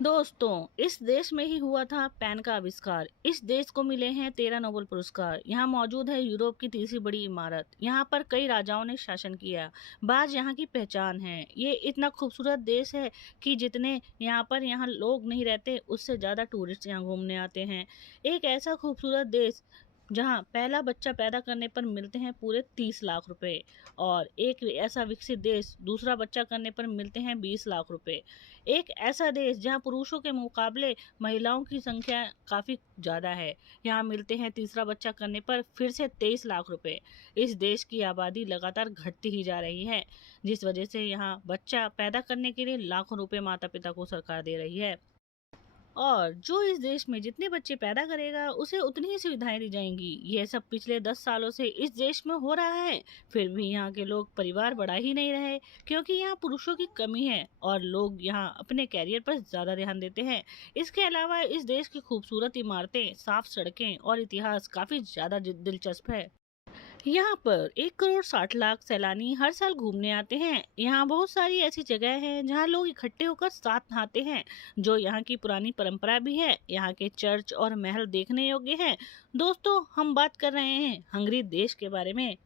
दोस्तों, इस देश में ही हुआ था पेन का आविष्कार। इस देश को मिले हैं 13 नोबेल पुरस्कार। यहाँ मौजूद है यूरोप की तीसरी बड़ी इमारत। यहाँ पर कई राजाओं ने शासन किया। बाज यहाँ की पहचान है। ये इतना खूबसूरत देश है कि जितने यहाँ लोग नहीं रहते, उससे ज्यादा टूरिस्ट यहाँ घूमने आते हैं। एक ऐसा खूबसूरत देश जहाँ पहला बच्चा पैदा करने पर मिलते हैं पूरे 30 लाख रुपए, और एक ऐसा विकसित देश दूसरा बच्चा करने पर मिलते हैं 20 लाख रुपए। एक ऐसा देश जहाँ पुरुषों के मुकाबले महिलाओं की संख्या काफी ज्यादा है, यहाँ मिलते हैं तीसरा बच्चा करने पर फिर से 23 लाख रुपए। इस देश की आबादी लगातार घटती ही जा रही है, जिस वजह से यहाँ बच्चा पैदा करने के लिए लाखों रुपए माता पिता को सरकार दे रही है। और जो इस देश में जितने बच्चे पैदा करेगा उसे उतनी ही सुविधाएं दी जाएंगी। यह सब पिछले 10 सालों से इस देश में हो रहा है। फिर भी यहाँ के लोग परिवार बढ़ा ही नहीं रहे, क्योंकि यहाँ पुरुषों की कमी है और लोग यहाँ अपने कैरियर पर ज्यादा ध्यान देते हैं। इसके अलावा इस देश की खूबसूरत इमारतें, साफ सड़कें और इतिहास काफी ज्यादा दिलचस्प है। यहाँ पर 1 करोड़ 60 लाख सैलानी हर साल घूमने आते हैं। यहाँ बहुत सारी ऐसी जगह हैं जहाँ लोग इकट्ठे होकर साथ नहाते हैं, जो यहाँ की पुरानी परंपरा भी है। यहाँ के चर्च और महल देखने योग्य हैं। दोस्तों, हम बात कर रहे हैं हंगरी देश के बारे में।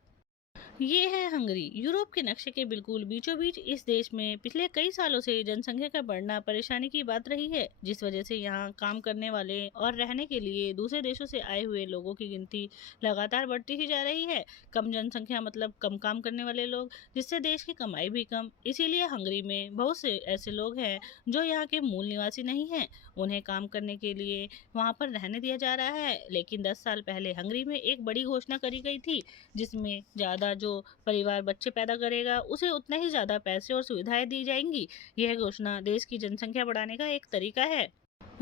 ये है हंगरी, यूरोप के नक्शे के बिल्कुल बीचों बीच। इस देश में पिछले कई सालों से जनसंख्या का बढ़ना परेशानी की बात रही है, जिस वजह से यहाँ काम करने वाले और रहने के लिए दूसरे देशों से आए हुए लोगों की गिनती लगातार बढ़ती ही जा रही है। कम जनसंख्या मतलब कम काम करने वाले लोग, जिससे देश की कमाई भी कम। इसीलिए हंगरी में बहुत से ऐसे लोग हैं जो यहाँ के मूल निवासी नहीं हैं। उन्हें काम करने के लिए वहाँ पर रहने दिया जा रहा है। लेकिन 10 साल पहले हंगरी में एक बड़ी घोषणा करी गई थी, जिसमें ज्यादा जो परिवार बच्चे पैदा करेगा उसे उतने ही ज्यादा पैसे और सुविधाएं दी जाएंगी। यह घोषणा देश की जनसंख्या बढ़ाने का एक तरीका है,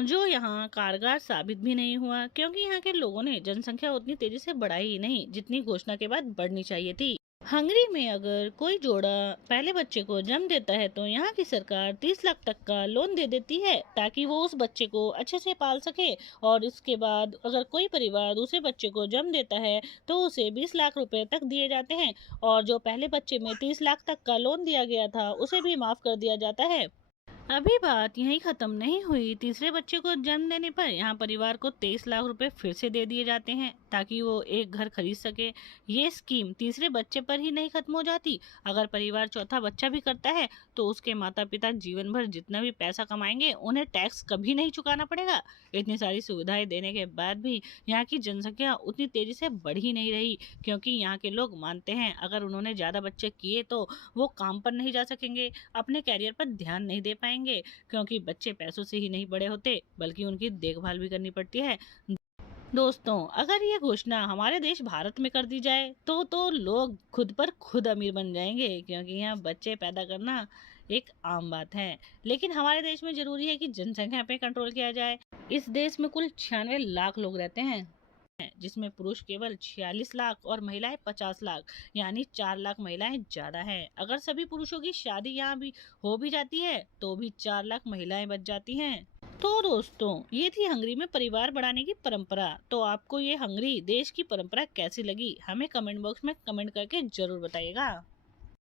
जो यहाँ कारगर साबित भी नहीं हुआ, क्योंकि यहाँ के लोगों ने जनसंख्या उतनी तेजी से बढ़ाई ही नहीं जितनी घोषणा के बाद बढ़नी चाहिए थी। हंगरी में अगर कोई जोड़ा पहले बच्चे को जन्म देता है तो यहाँ की सरकार 30 लाख तक का लोन दे देती है, ताकि वो उस बच्चे को अच्छे से पाल सके। और इसके बाद अगर कोई परिवार दूसरे बच्चे को जन्म देता है तो उसे 20 लाख रुपए तक दिए जाते हैं, और जो पहले बच्चे में 30 लाख तक का लोन दिया गया था उसे भी माफ कर दिया जाता है। अभी बात यहीं खत्म नहीं हुई। तीसरे बच्चे को जन्म देने पर यहाँ परिवार को 23 लाख रुपए फिर से दे दिए जाते हैं, ताकि वो एक घर खरीद सके। ये स्कीम तीसरे बच्चे पर ही नहीं खत्म हो जाती। अगर परिवार चौथा बच्चा भी करता है तो उसके माता पिता जीवन भर जितना भी पैसा कमाएंगे उन्हें टैक्स कभी नहीं चुकाना पड़ेगा। इतनी सारी सुविधाएं देने के बाद भी यहाँ की जनसंख्या उतनी तेजी से बढ़ ही नहीं रही, क्योंकि यहाँ के लोग मानते हैं अगर उन्होंने ज्यादा बच्चे किए तो वो काम पर नहीं जा सकेंगे, अपने कैरियर पर ध्यान नहीं दे पाएंगे, क्योंकि बच्चे पैसों से ही नहीं बड़े होते बल्कि उनकी देखभाल भी करनी पड़ती है। दोस्तों, अगर ये घोषणा हमारे देश भारत में कर दी जाए तो लोग खुद पर खुद अमीर बन जाएंगे, क्योंकि यहाँ बच्चे पैदा करना एक आम बात है। लेकिन हमारे देश में जरूरी है कि जनसंख्या पे कंट्रोल किया जाए। इस देश में कुल 96 लाख लोग रहते हैं, जिसमें पुरुष केवल 46 लाख और महिलाएं 50 लाख, यानी 4 लाख महिलाएं ज्यादा हैं। अगर सभी पुरुषों की शादी यहाँ भी हो भी जाती है तो भी 4 लाख महिलाएं बच जाती हैं। तो दोस्तों, ये थी हंगरी में परिवार बढ़ाने की परंपरा। तो आपको ये हंगरी देश की परंपरा कैसी लगी, हमें कमेंट बॉक्स में कमेंट करके जरूर बताइएगा।